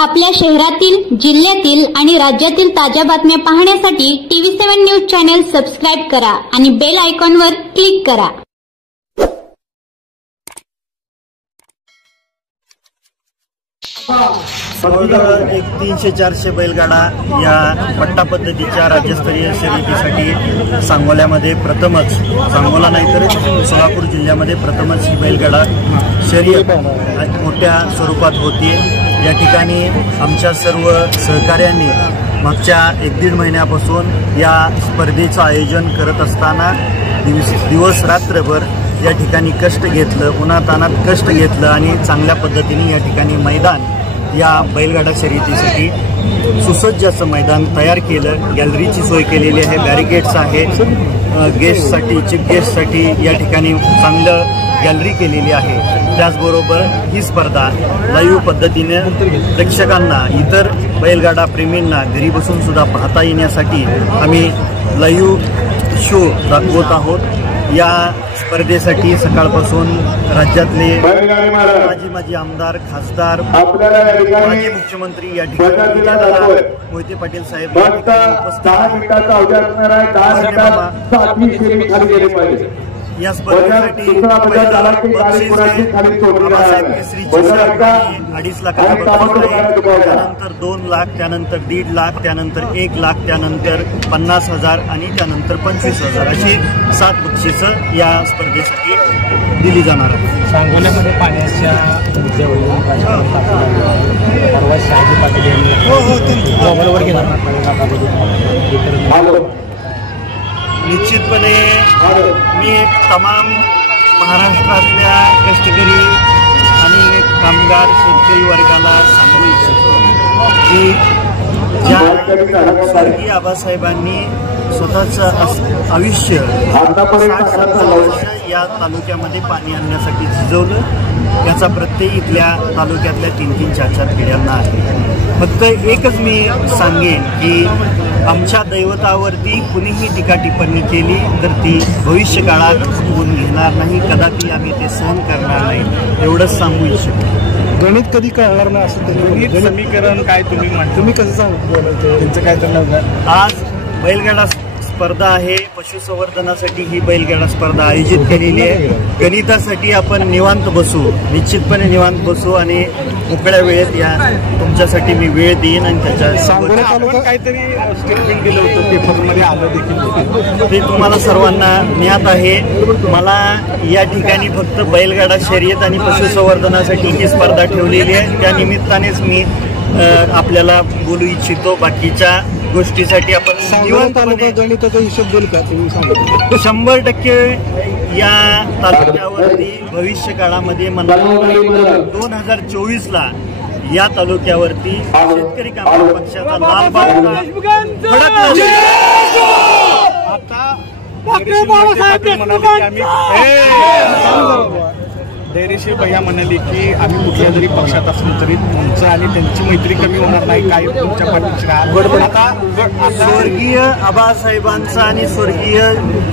आपल्या शहरातील, जिल्ह्यातील आणि राज्यातील ताज्या बातम्या पाहण्यासाठी TV7 न्यूज चॅनल सबस्क्राइब करा आणि बेल आयकॉनवर क्लिक करा। एक 300-400 बैलगाडा या पट्टा पद्धतीच्या राज्यस्तरीय शर्यतीसाठी सांगोल्यामध्ये प्रथमच, सांगोला नाही तर सोलापूर जिल्ह्यामध्ये प्रथमच ही बैलगाडा शर्यत मोठ्या स्वरूपात होती। या ठिकाणी आमच्या सर्व सहकार्यांनी मागच्या 1-1.5 महिन्यापासून या स्पर्धेचं आयोजन करत असताना दिवस रात्रभर या ठिकाणी कष्ट घेतलं, उन्हातान्हात कष्ट घेतलं आणि चांगल्या पद्धतीने या ठिकाणी मैदान, या बैलगाडा शर्यतीसाठी सुसज्ज असं मैदान तयार केलं। गॅलरीची सोय केलेली आहे, बॅरिकेड्स आहे, गेस्टसाठी, चीफ गेस्टसाठी या ठिकाणी चांगलं गॅलरी केलेली आहे। त्याचबरोबर ही स्पर्धा लाईव्ह पद्धतीने प्रेक्षकांना, इतर बैलगाडा प्रेमींना घरी बसून सुद्धा पाहता येण्यासाठी आम्ही लाईव्ह शो दाखवत आहोत। या स्पर्धेसाठी सकाळपासून राज्यातले माजी आमदार, खासदार, माजी मुख्यमंत्री या ठिकाणी मोहिते पाटील साहेब या स्पर्धेसाठी 2.5 लाखाचं, त्यानंतर 2 लाख, त्यानंतर 1.5 लाख, त्यानंतर 1 लाख, त्यानंतर 50,000 आणि त्यानंतर 25,000 अशी 7 बक्षिसं या स्पर्धेसाठी दिली जाणार आहेत। सांगोल्यामध्ये पाण्याच्या शहाजी पाटील यांनी मोबाईलवर घेणार निश्चितपणे मी तमाम महाराष्ट्रातल्या कष्टकरी आणि कामगार शेतकरी वर्गाला सांगू इच्छितो की ज्या स्वर्गीय आबासाहेबांनी स्वतःचं आयुष्य 60-70 वर्ष या तालुक्यामध्ये पाणी आणण्यासाठी झिजवलं, याचा प्रत्यय इथल्या तालुक्यातल्या 3-3, 4-4 पिढ्यांना आहे। फक्त एकच मी सांगेन की आमच्या दैवतावरती कुणीही टीका टिप्पणी केली तर ती भविष्य काळात खपवून घेणार नाही, कदापि आम्ही ते सहन करणार नाही, एवढंच सांगू इच्छितो। गणित कधी कळणार नाही असं गणित समीकरण काय तुम्ही कसं सांगू त्यांचं काय तर आज बैलगाडा स्पर्धा आहे, पशुसंवर्धनासाठी ही बैलगाडा स्पर्धा आयोजित केलेली आहे। गणितासाठी आपण निवांत बसू, निश्चितपणे निवांत बसू आणि मोकळ्या वेळेत या तुमच्यासाठी मी वेळ देईन आणि त्याच्या काहीतरी स्टेटमेंट दिलं होतं, पेपरमध्ये आलं देखील, ते तुम्हाला सर्वांना ज्ञात आहे। मला या ठिकाणी फक्त बैलगाडा शर्यत आणि पशुसंवर्धनासाठी ही स्पर्धा ठेवलेली आहे, त्या निमित्तानेच मी आपल्याला बोलू इच्छितो। बाकीच्या गोष्टीसाठी आपण गणिताचा हिशोब बोल का तुम्ही सांगा। 100% या तालुक्यावरती भविष्य काळामध्ये मला 2024ला या तालुक्यावरती शेतकरी कामगार पक्षाचा लाल बावटा धैर्यशील भैया म्हणाले की आम्ही कुठल्या जरी पक्षात असलो तरी तुमचं आणि त्यांची मैत्री कमी होणार नाही, काही तुमच्या पाठीशी। आता स्वर्गीय आबासाहेबांचा आणि स्वर्गीय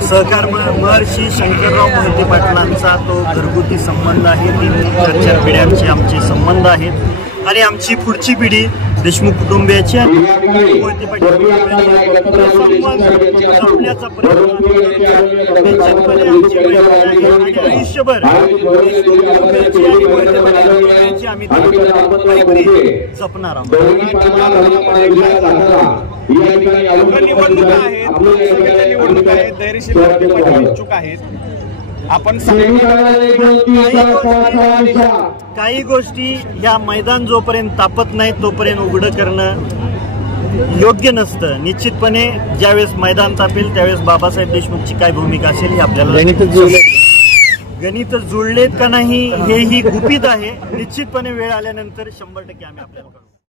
सहकार महर्षी शंकरराव मोहिते पाटलांचा तो घरगुती संबंध आहे, 3-4 पिढ्यांचे आमचे संबंध आहेत आणि आमची पुढची पिढी देशमुख कुटुंबियाची आणि मोहिते पाटील जपण्याचा आयुष्यभर आम्ही जपणार आहोत। निवडणूक आहे, धैर्यशील इच्छुक आहेत आपण। काही गोष्टी या मैदान जोपर्यंत तापत नाही तोपर्यंत उघडं करणं योग्य नसतं। निश्चितपणे ज्यावेळेस मैदान तापेल त्यावेळेस बाबासाहेब देशमुखची काय भूमिका असेल हे आपल्याला गणित जुळलेत का नाही हेही गुपित आहे। निश्चितपणे वेळ आल्यानंतर 100% आम्ही आपल्याला